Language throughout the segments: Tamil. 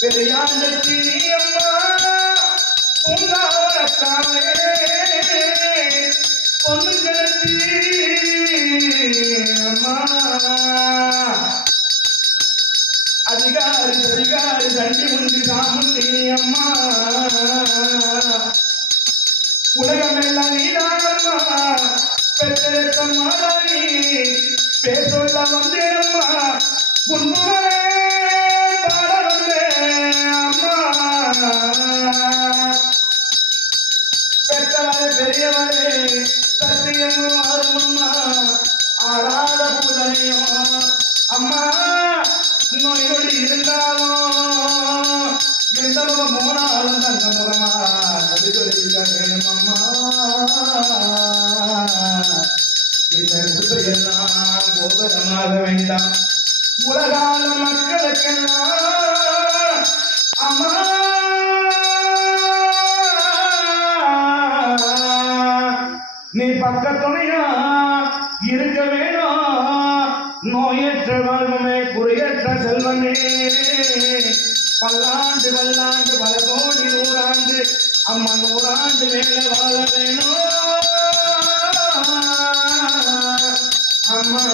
பெரியாண்டத்தி அம்மா உங்காவரத்தாவே பொண்ணு கிடச்சி அம்மா அதிகாரி சரிகாரி தண்டி முந்தி தாமுந்தி அம்மா உலகமெல்லாம் நீதானம்மா பெற்றெடுத்த மாதாரி பேசொல்ல வந்தேனம்மா முன்புகளே பாட வந்தேன் அம்மா பெற்றவளே பெரியவளே சத்தியமும் ஆறுமம்மா ஆறாத பூதனையோ அம்மா நோயோடு இருந்தாலும் எந்த முகம் போனாலும் தங்க முகமா அது சொல்லிக்க வேணும் அம்மா இந்த குதிரையெல்லாம் கோபுரமாக வேண்டாம் உலகால மக்களுக்கெல்லாம் அம்மா நீ பக்கத்துணையா இருக்க வேணும் நோயற்ற வாழ்வமே குறையற்ற செல்வமே பல்லாண்டு வல்லாண்டு பல கோடி நூறாண்டு அம்மா நூறாண்டு மேல வாழ வேணும் அம்மா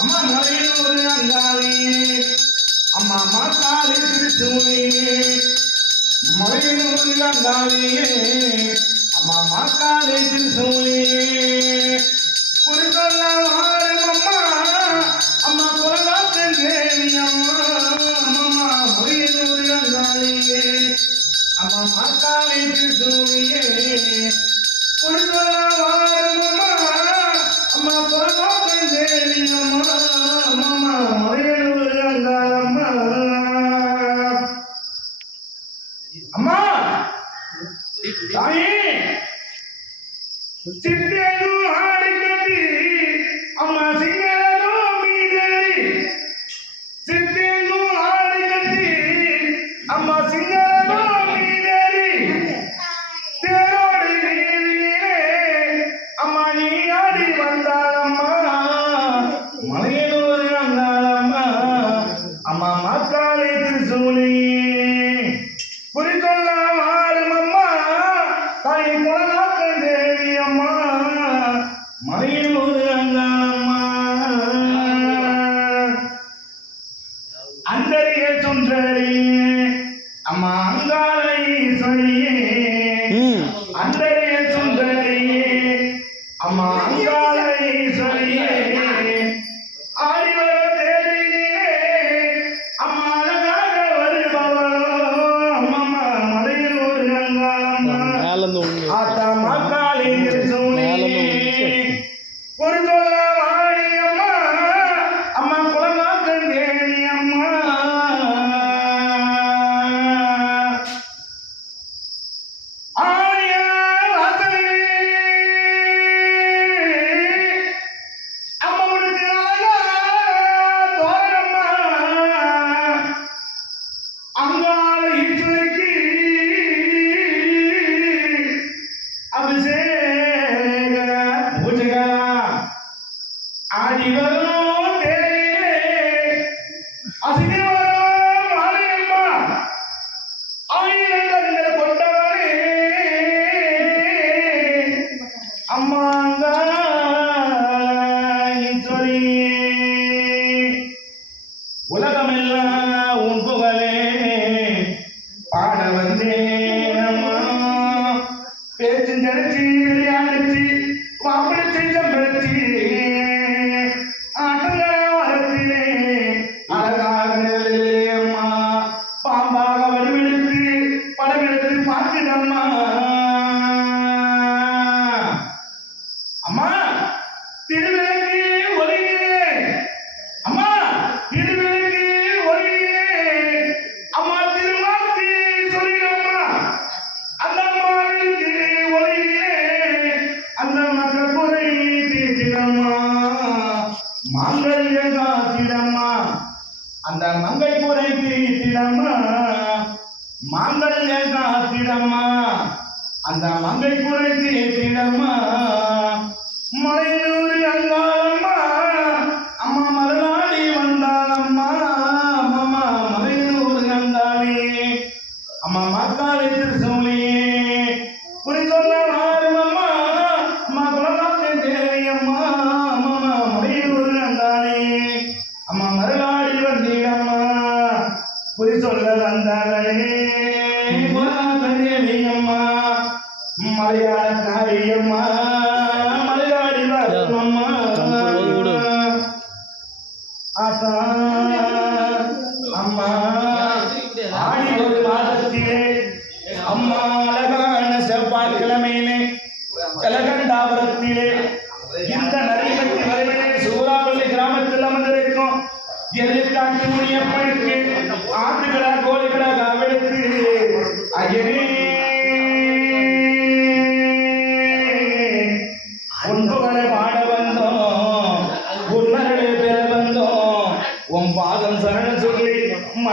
அம்மா மலையூர் அங்காளி அம்மா மாக்காளி திருச்சூரி மலையூர் அங்காளியே அம்மா மாக்காளி திருச்சூரி குறிதொல்ல வாரும் அம்மா அம்மா குலவாசன் தேவி அம்மா அம்மா மலையூர் அங்காளியே அம்மா மாக்காளி திருச்சூரியே குறிதொல்ல வாரும் அம்மா அம்மா குலவாசன் தேவி அம்மா அம்மா மலையூர் அங்காளம்மா அம்மா தாயே சித்தேனு ஆடிக்கட்டி அம்மா சிங்கரனோ மீதேரி சித்தேனு ஆடிக்கட்டி அம்மா சிங்கரனோ மீதேரி தேரோடு நீதியே அம்மா நீ ஆடி வந்தாளம்மா மலையனூர் அங்காளம்மா அம்மா மாக்காளி திருசூலி குறிக்கொள்ள வாரும் அம்மா தாய் குலநாக்கன் தேவி அம்மா மலையூர் அங்காளம்மா அந்தரியே சுந்தரியே அம்மா அங்காளை ஈஸ்வரியே அந்தரியே சுந்தரியே அம்மா அங்காளை ஈஸ்வரியே ஆடிவர தேவியே அம்மா அழகாக வருபவளோ அம்மா மலையூர் அங்காளம்மா ஆத்தா மாக்காளி திருச்சூலி ஒரு சொல்ல வாடி அம்மா அம்மா குலநாக்கன் தேவி அம்மா ஆய வாசலே அம்மா உனக்கு அழகா தோரணம்மா அங்காள ஈஸ்வரிக்கு அபிஷேக பூஜைகளா ஆடி வரும் தேவியே அசிங்க வரும் மாரியம்மா ஆயிரம் கண்கள் கொண்டவளே அம்மா ஈஸ்வரி உலகமெல்லாம் உன் புகழே பாட வந்தேன் அம்மா பேச்சு நினைச்சு விளையாடுச்சு வாப்பிடிச்சு செம்படுச்சு ஆட்டங்கள வரத்திலே அழகாக நிழலிலே அம்மா பாம்பாக வடிவெடுத்து படமெடுத்து பார்க்குதம்மா அம்மா திருவிளக்கு ஒளியிலே அம்மா திருவிளக்கு ஒளியிலே அம்மா திருவாக்கு சொல்லிடம்மா அந்த அம்மாவிற்கு ஒளியிலே அந்த மக்கள் குறை தீர்த்திடம்மா மாங்கல்ய காத்திடம்மா அந்த மங்கை குறை தீர்த்திடம்மா மாங்கல்ய காத்திடம்மா அந்த மங்கை குறை தீர்த்திடம்மா மலையூர் அங்காளம்மா அம்மா மறுநாடி வந்தாளம்மா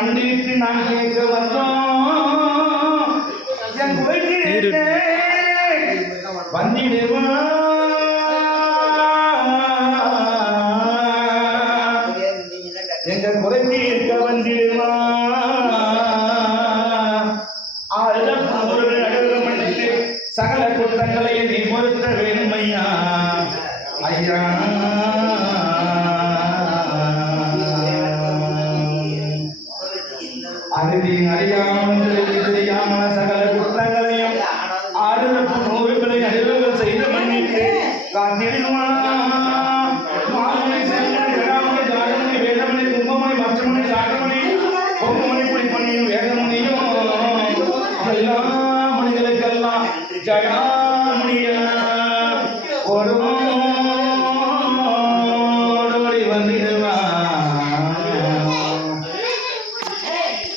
மன்னித்து நான் கேட்க வந்தோம் என் குறைக்கு வந்திடுவா எங்க குறைக்கு இருக்க வந்திடுவா சகல குற்றங்களை நீ பொறுத்த வேணுமையா ஐயா அறுதியின் அறியாமல் தெரியாமல் சகல குற்றங்களையும் ஆடுதப்பு நூறுகளை அறிவுகள் செய்து மன்னித்து காத்திடுவா மாமணி செல்வனை ஜடாமணி தாரமணி வேதமணி கும்பமணி மற்றமணி சாட்டமணி பொங்குமணி குடிமணியும் வேதமணியும் எல்லா மணிகளுக்கெல்லாம் ஜடாமணியா ஒரு